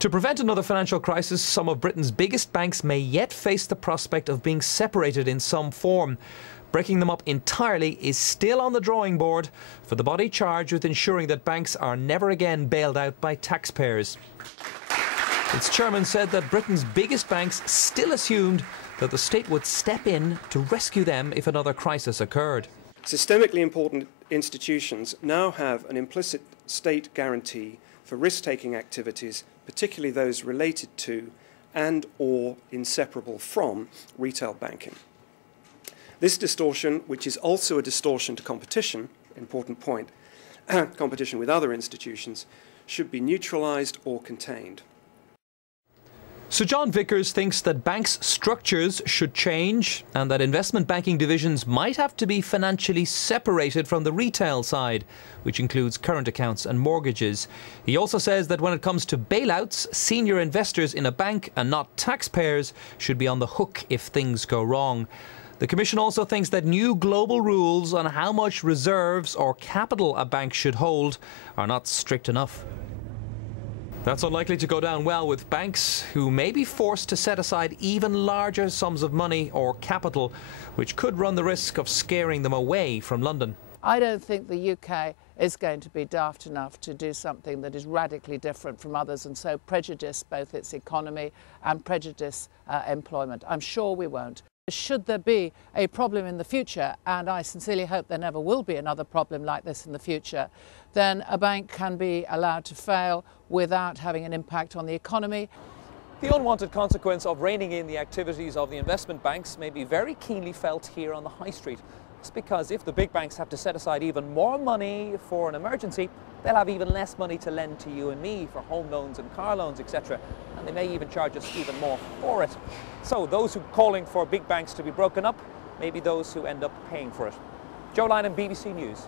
To prevent another financial crisis, some of Britain's biggest banks may yet face the prospect of being separated in some form. Breaking them up entirely is still on the drawing board for the body charged with ensuring that banks are never again bailed out by taxpayers. Its chairman said that Britain's biggest banks still assumed that the state would step in to rescue them if another crisis occurred. Systemically important institutions now have an implicit state guarantee for risk-taking activities, particularly those related to and or inseparable from retail banking. This distortion, which is also a distortion to competition, important point, competition with other institutions, should be neutralised or contained. So John Vickers thinks that banks' structures should change and that investment banking divisions might have to be financially separated from the retail side, which includes current accounts and mortgages. He also says that when it comes to bailouts, senior investors in a bank and not taxpayers should be on the hook if things go wrong. The Commission also thinks that new global rules on how much reserves or capital a bank should hold are not strict enough. That's unlikely to go down well with banks, who may be forced to set aside even larger sums of money or capital, which could run the risk of scaring them away from London. I don't think the UK is going to be daft enough to do something that is radically different from others and so prejudice both its economy and prejudice employment. I'm sure we won't. Should there be a problem in the future, and I sincerely hope there never will be another problem like this in the future, then a bank can be allowed to fail without having an impact on the economy. The unwanted consequence of reining in the activities of the investment banks may be very keenly felt here on the high street. It's because if the big banks have to set aside even more money for an emergency, they'll have even less money to lend to you and me for home loans and car loans, etc. And they may even charge us even more for it. So those who are calling for big banks to be broken up may be those who end up paying for it. Joe Lynam, BBC News.